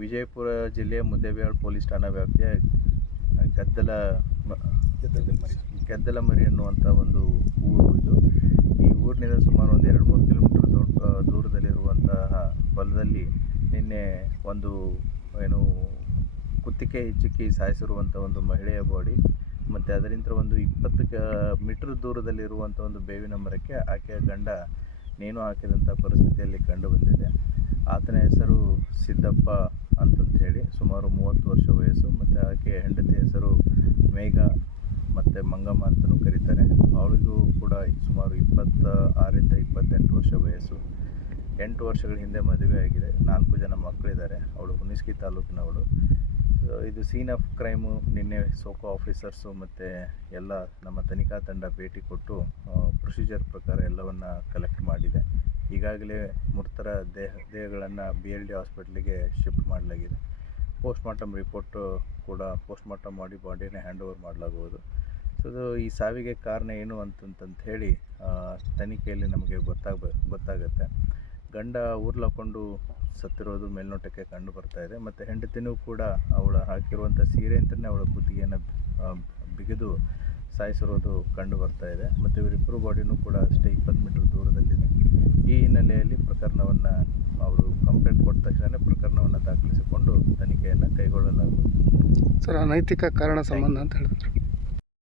ವಿಜಯಪುರ ಜಿಲ್ಲೆಯ ಮುದ್ದೇಬೇಳ್ ಪೊಲೀಸ್ ಠಾಣಾ ವ್ಯಾಪ್ತಿಯ ಗದ್ದಲ ಗದ್ದಲ ಮರಿ ಅನ್ನುವಂಥ ಒಂದು ಊರು ಇದು ಈ ಊರಿನಿಂದ ಸುಮಾರು ಒಂದು ಎರಡು ಮೂರು ಕಿಲೋಮೀಟರ್ ದೂರ ದೂರದಲ್ಲಿರುವಂತಹ ಹೊಲದಲ್ಲಿ ನಿನ್ನೆ ಒಂದು ಏನು ಕುತ್ತಿಗೆ ಚಿಕ್ಕಿ ಸಾಯಿಸಿರುವಂಥ ಒಂದು ಮಹಿಳೆಯ ಬಾಡಿ ಮತ್ತು ಅದರಿಂದ ಒಂದು ಇಪ್ಪತ್ತು ಕ ಮೀಟ್ರ್ ದೂರದಲ್ಲಿರುವಂಥ ಒಂದು ಬೇವಿನ ಮರಕ್ಕೆ ಆಕೆಯ ಗಂಡ ನೇಣು ಹಾಕಿದಂಥ ಪರಿಸ್ಥಿತಿಯಲ್ಲಿ ಕಂಡುಬಂದಿದೆ ಆತನ ಹೆಸರು ಸಿದ್ದಪ್ಪ ಅಂತಂತ ಹೇಳಿ ಸುಮಾರು ಮೂವತ್ತು ವರ್ಷ ವಯಸ್ಸು ಮತ್ತು ಆಕೆ ಹೆಂಡತಿ ಹೆಸರು ಮೇಘ ಮತ್ತು ಮಂಗಮ್ಮ ಅಂತಲೂ ಕರೀತಾರೆ ಅವಳಿಗೂ ಕೂಡ ಸುಮಾರು ಇಪ್ಪತ್ತ ಆರರಿಂದ ಇಪ್ಪತ್ತೆಂಟು ವರ್ಷ ವಯಸ್ಸು ಎಂಟು ವರ್ಷಗಳ ಹಿಂದೆ ಮದುವೆ ಆಗಿದೆ ನಾಲ್ಕು ಜನ ಮಕ್ಕಳಿದ್ದಾರೆ ಅವಳು ಹುನಿಸ್ಕಿ ತಾಲೂಕಿನವಳು ಇದು ಸೀನ್ ಆಫ್ ಕ್ರೈಮು ನಿನ್ನೆ ಸೋಕೋ ಆಫೀಸರ್ಸು ಮತ್ತು ಎಲ್ಲ ನಮ್ಮ ತನಿಖಾ ತಂಡ ಭೇಟಿ ಕೊಟ್ಟು ಪ್ರೊಸೀಜರ್ ಪ್ರಕಾರ ಎಲ್ಲವನ್ನು ಕಲೆಕ್ಟ್ ಮಾಡಿದೆ ಈಗಾಗಲೇ ಮೃತರ ದೇಹ ದೇಹಗಳನ್ನು ಬಿ ಎಲ್ ಡಿ ಹಾಸ್ಪಿಟ್ಲಿಗೆ ಶಿಫ್ಟ್ ಮಾಡಲಾಗಿದೆ ಪೋಸ್ಟ್ ಮಾರ್ಟಮ್ ರಿಪೋರ್ಟು ಕೂಡ ಪೋಸ್ಟ್ ಮಾರ್ಟಮ್ ಮಾಡಿ ಬಾಡಿನ ಹ್ಯಾಂಡ್ ಓವರ್ ಮಾಡಲಾಗುವುದು ಸೊ ಈ ಸಾವಿಗೆ ಕಾರಣ ಏನು ಅಂತಂತಂತ ಹೇಳಿ ತನಿಖೆಯಲ್ಲಿ ನಮಗೆ ಗೊತ್ತಾಗ ಗೊತ್ತಾಗುತ್ತೆ ಗಂಡ ಉರ್ಲಾಕೊಂಡು ಸತ್ತಿರೋದು ಮೇಲ್ನೋಟಕ್ಕೆ ಕಂಡು ಬರ್ತಾ ಇದೆ ಮತ್ತು ಹೆಂಡತಿನೂ ಕೂಡ ಅವಳು ಹಾಕಿರುವಂಥ ಸೀರೆ ಅಂತಲೇ ಅವಳ ಕುತ್ತಿಗೆಯನ್ನು ಬಿಗಿದು ಸಾಯಿಸಿರೋದು ಕಂಡು ಬರ್ತಾ ಇದೆ ಮತ್ತು ಇವರಿಬ್ಬರು ಬಾಡಿನೂ ಕೂಡ ಅಷ್ಟೇ ಇಪ್ಪತ್ತು ಮೀಟರ್ ದೂರದಲ್ಲಿದೆ ಈ ಹಿನ್ನೆಲೆಯಲ್ಲಿ ಪ್ರಕರಣವನ್ನು ಅವರು ಕಂಪ್ಲೇಂಟ್ ಕೊಟ್ಟ ತಕ್ಷಣ ಪ್ರಕರಣವನ್ನು ದಾಖಲಿಸಿಕೊಂಡು ತನಿಖೆಯನ್ನು ಕೈಗೊಳ್ಳಲಾಗುವುದು ಸರ್ ಅನೈತಿಕ ಕಾರಣ ಸಂಬಂಧ ಅಂತ ಹೇಳಿದ್ರು